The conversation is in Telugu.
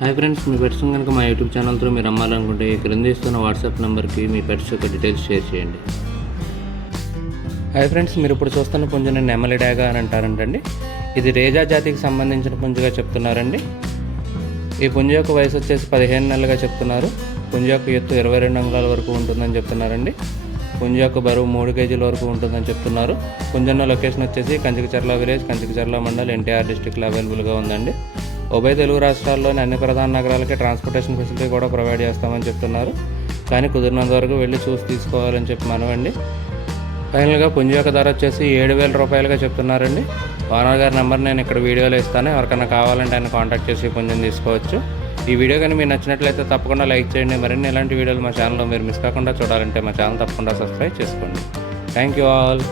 హాయ్ ఫ్రెండ్స్, మీ పెట్స్ కనుక మా యూట్యూబ్ ఛానల్ త్రూ మీరు అమ్మాలనుకుంటే క్రింద ఇస్తున్న వాట్సాప్ నెంబర్కి మీ పెట్స్ యొక్క డీటెయిల్స్ షేర్ చేయండి. హాయ్ ఫ్రెండ్స్, మీరు ఇప్పుడు చూస్తున్న పుంజుని నెమలి డాగా అని అంటారంటండి. ఇది రేజా జాతికి సంబంధించిన పుంజుగా చెప్తున్నారండి. ఈ పుంజు యొక్క వయసు వచ్చేసి 15 నెలలుగా చెప్తున్నారు. పుంజు యొక్క ఎత్తు 22 అంగుళాల వరకు ఉంటుందని చెప్తున్నారండి. పుంజు యొక్క బరువు 3 కేజీల వరకు ఉంటుందని చెప్తున్నారు. పుంజున్న లొకేషన్ వచ్చేసి కంచికచర్ల విలేజ్, కంచికచర్ల మండల్, ఎన్టీఆర్ డిస్టిక్లో అవైలబుల్గా ఉందండి. ఉభయ తెలుగు రాష్ట్రాల్లోని అన్ని ప్రధాన నగరాలకి ట్రాన్స్పోర్టేషన్ ఫెసిలిటీ కూడా ప్రొవైడ్ చేస్తామని చెప్తున్నారు. కానీ కుదిరినంత వరకు వెళ్ళి చూసి తీసుకోవాలని చెప్పి మనవండి. ఫైనల్గా పుంజు యొక్క ధర వచ్చేసి 7,000 రూపాయలుగా చెప్తున్నారండి. ఓనర్ గారి నెంబర్ నేను ఇక్కడ వీడియోలో ఇస్తాను. ఎవరికైనా కావాలంటే ఆయన కాంటాక్ట్ చేసి పుంజుని తీసుకోవచ్చు. ఈ వీడియో కానీ మీకు నచ్చినట్లయితే తప్పకుండా లైక్ చేయండి. మరిన్ని ఇలాంటి వీడియోలు మా ఛానల్లో మీరు మిస్ కాకుండా చూడాలంటే మా ఛానల్ తప్పకుండా సబ్స్క్రైబ్ చేసుకోండి. Thank you all.